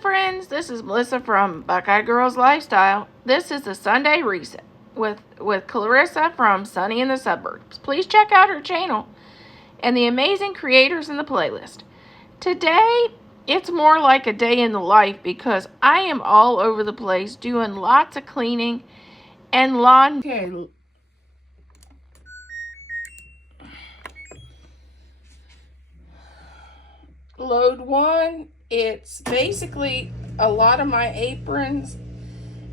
friends, this is Melissa from Buckeye Girls Lifestyle. This is the Sunday Reset with Clarissa from Sunny in the Suburbs. Please check out her channel and the amazing creators in the playlist. Today, it's more like a day in the life because I am all over the place doing lots of cleaning and lawn. Okay. Load one, it's basically a lot of my aprons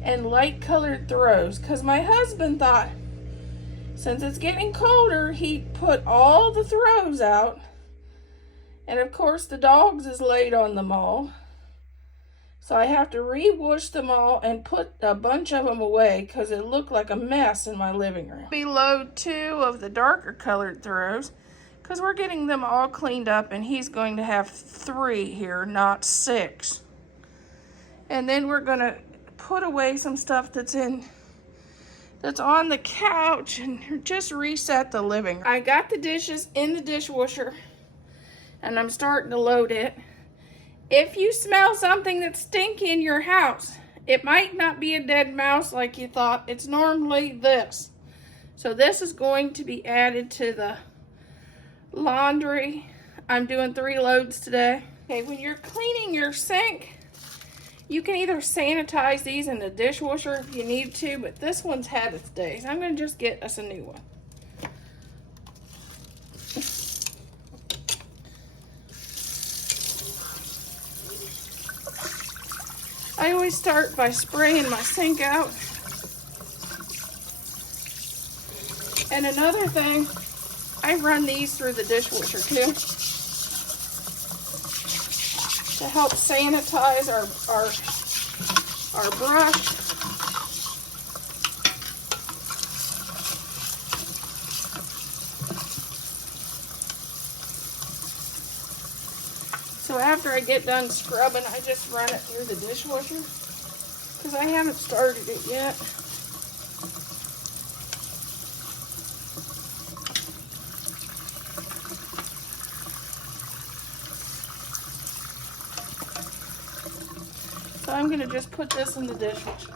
and light colored throws because my husband thought since it's getting colder he'd put all the throws out, and of course the dogs is laid on them all, so I have to re-wash them all and put a bunch of them away because it looked like a mess in my living room. We load two of the darker colored throws because we're getting them all cleaned up, and he's going to have 3 here, not 6. And then we're going to put away some stuff that's on the couch and just reset the living room. I got the dishes in the dishwasher and I'm starting to load it. If you smell something that's stinky in your house, it might not be a dead mouse like you thought. It's normally this. So this is going to be added to the laundry. I'm doing 3 loads today. Okay, when you're cleaning your sink, you can either sanitize these in the dishwasher if you need to, but this one's had its days. I'm going to just get us a new one. I always start by spraying my sink out. And another thing, I run these through the dishwasher too to help sanitize our brush. So after I get done scrubbing, I just run it through the dishwasher because I haven't started it yet. So I'm going to just put this in the dishwasher.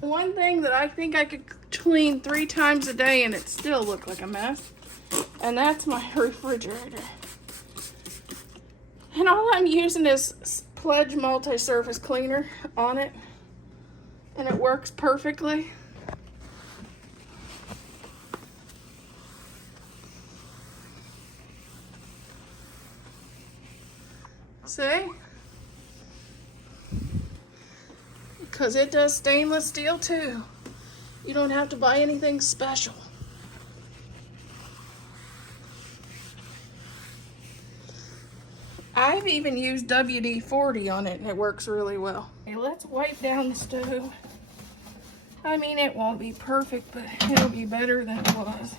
One thing that I think I could clean 3 times a day and it still look like a mess, and that's my refrigerator. And all I'm using is Pledge multi-surface cleaner on it. And it works perfectly. See? Because it does stainless steel too. You don't have to buy anything special. I've even used WD-40 on it and it works really well. Okay, let's wipe down the stove. I mean, it won't be perfect, but it'll be better than it was.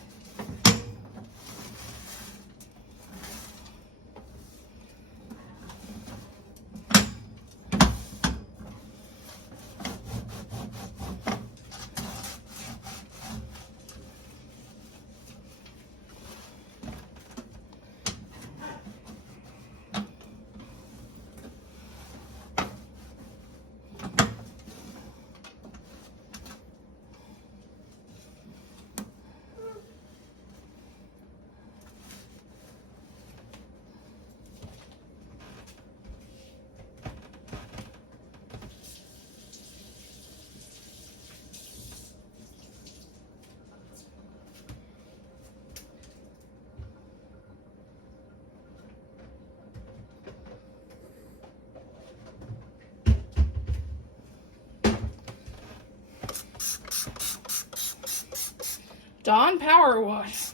Dawn Power Wash.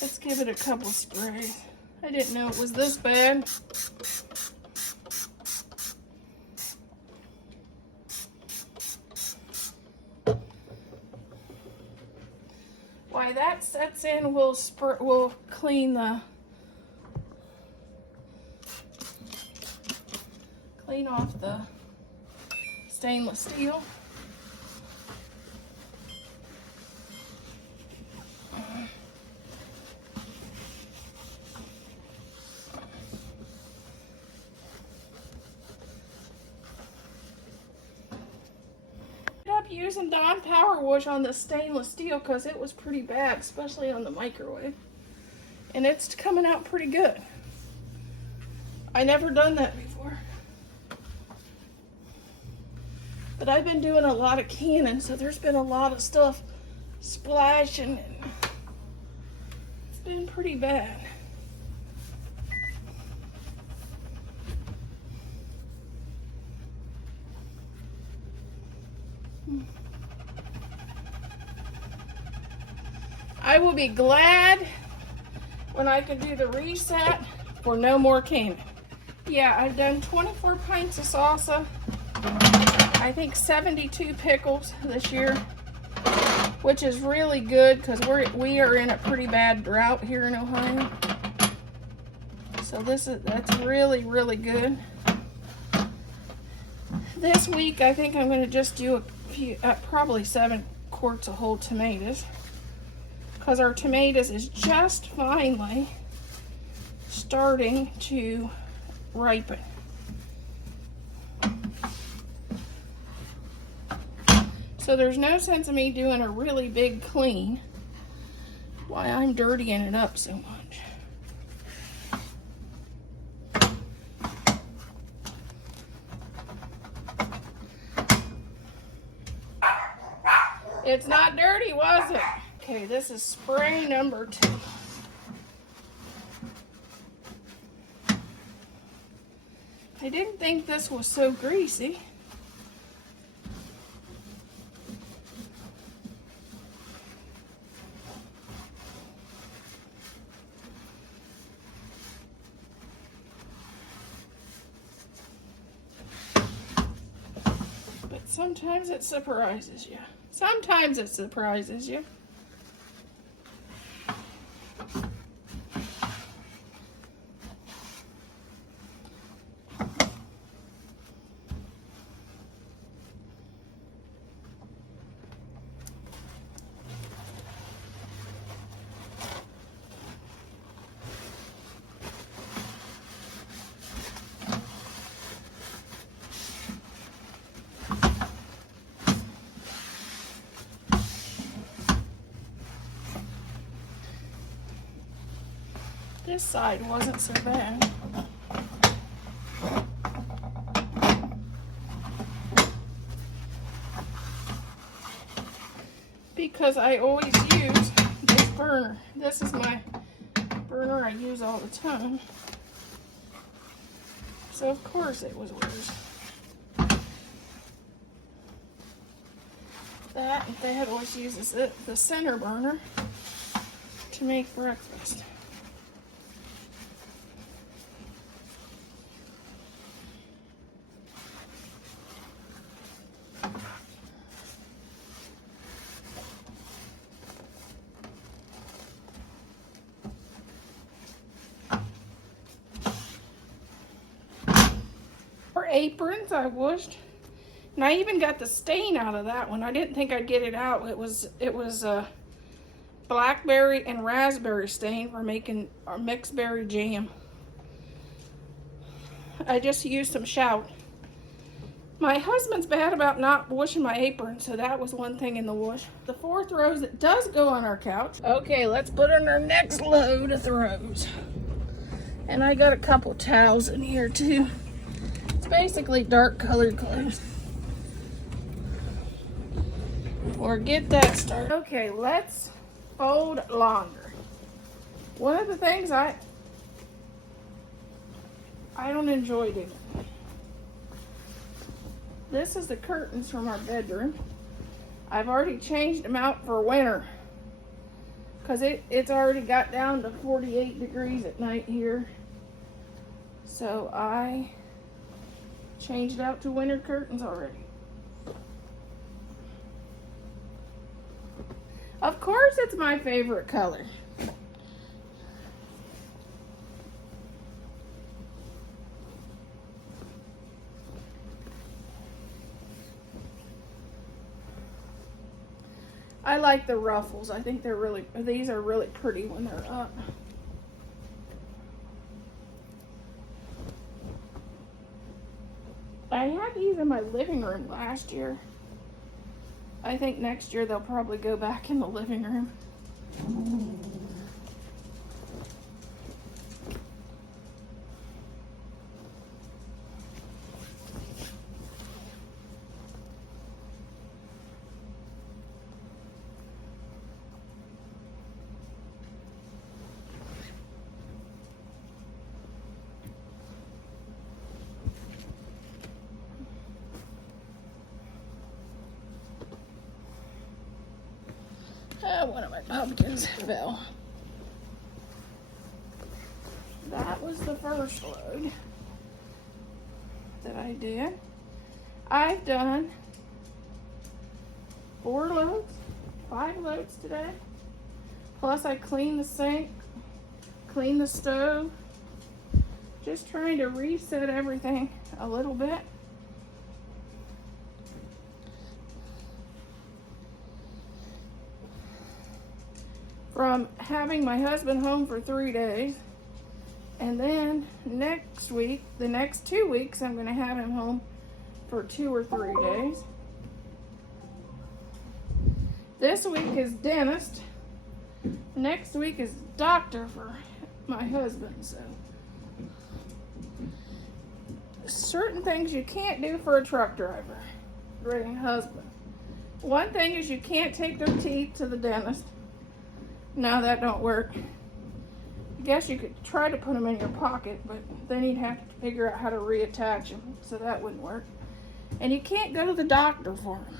Let's give it a couple sprays. I didn't know it was this bad. Why that sets in, we'll clean off the stainless steel. Using Dawn Power Wash on the stainless steel because it was pretty bad, especially on the microwave, and it's coming out pretty good. I never done that before, but I've been doing a lot of canning, so there's been a lot of stuff splashing and it's been pretty bad. I will be glad when I can do the reset for no more canning. Yeah, I've done 24 pints of salsa. I think 72 pickles this year, which is really good because we are in a pretty bad drought here in Ohio. So that's really, really good. This week I think I'm going to just do a few, probably 7 quarts of whole tomatoes, because our tomatoes is just finally starting to ripen. So there's no sense of me doing a really big clean while I'm dirtying it up so much. It's not dirty, was it? Okay, this is spray number 2. I didn't think this was so greasy. But sometimes it surprises you. Sometimes it surprises you. This side wasn't so bad. because I always use this burner. This is my burner I use all the time. So of course it was worse. That and Dad always uses the center burner to make breakfast. Aprons I washed, and I even got the stain out of that one. I didn't think I'd get it out. It was blackberry and raspberry stain for making our mixed berry jam. I just used some shout. My husband's bad about not washing my apron, so that was one thing in the wash. The 4 throws that does go on our couch. Okay, let's put in our next load of throws. And I got a couple towels in here too. Basically dark colored clothes. Or get that started. Okay, let's fold laundry. One of the things I don't enjoy doing. This is the curtains from our bedroom. I've already changed them out for winter because it's already got down to 48 degrees at night here. So I changed out to winter curtains already. Of course it's my favorite color. I like the ruffles. I think these are really pretty when they're up. I had these in my living room last year. I think next year they'll probably go back in the living room. One of my pumpkins fell. That was the first load that I did. I've done 4 loads, 5 loads today. Plus I cleaned the sink, cleaned the stove. Just trying to reset everything a little bit. From having my husband home for 3 days, and then next week, the next 2 weeks, I'm going to have him home for 2 or 3 days. This week is dentist. Next week is doctor for my husband. So certain things you can't do for a truck driver, great husband. One thing is you can't take their teeth to the dentist. No, that don't work. I guess you could try to put them in your pocket, but then you'd have to figure out how to reattach them, so that wouldn't work. And you can't go to the doctor for them.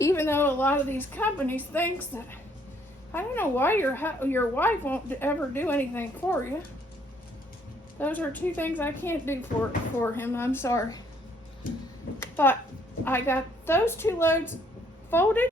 Even though a lot of these companies thinks that, I don't know why your wife won't ever do anything for you. Those are 2 things I can't do for him. I'm sorry. But I got those 2 loads folded.